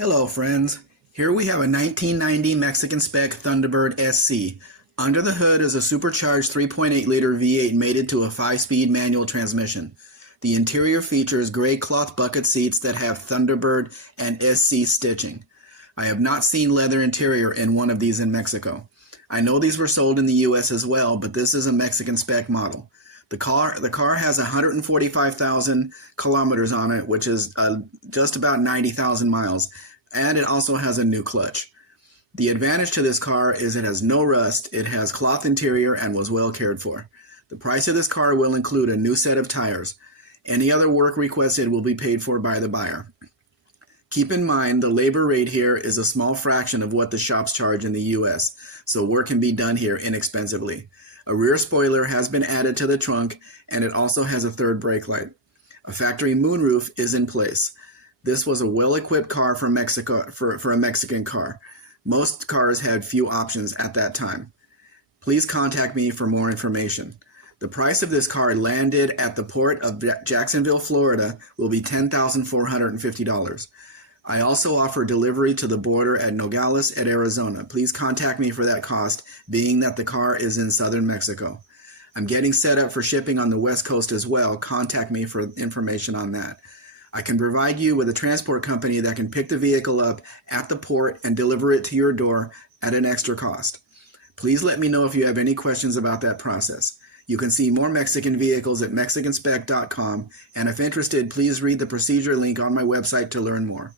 Hello friends, here we have a 1990 Mexican Spec Thunderbird SC. Under the hood is a supercharged 3.8 liter V8 mated to a 5-speed manual transmission. The interior features gray cloth bucket seats that have Thunderbird and SC stitching. I have not seen leather interior in one of these in Mexico. I know these were sold in the US as well, but this is a Mexican Spec model. The car has 145,000 kilometers on it, which is just about 90,000 miles, and it also has a new clutch. The advantage to this car is it has no rust, it has cloth interior, and was well cared for. The price of this car will include a new set of tires. Any other work requested will be paid for by the buyer. Keep in mind the labor rate here is a small fraction of what the shops charge in the US, so work can be done here inexpensively. A rear spoiler has been added to the trunk, and it also has a third brake light. A factory moonroof is in place. This was a well-equipped car for Mexico for a Mexican car. Most cars had few options at that time. Please contact me for more information. The price of this car landed at the port of Jacksonville, Florida will be $10,450. I also offer delivery to the border at Nogales at Arizona. Please contact me for that cost, being that the car is in southern Mexico. I'm getting set up for shipping on the West Coast as well. Contact me for information on that. I can provide you with a transport company that can pick the vehicle up at the port and deliver it to your door at an extra cost. Please let me know if you have any questions about that process. You can see more Mexican vehicles at mexicanspec.com, and if interested, please read the procedure link on my website to learn more.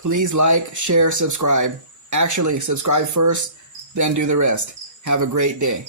Please like, share, subscribe. Actually, subscribe first, then do the rest. Have a great day.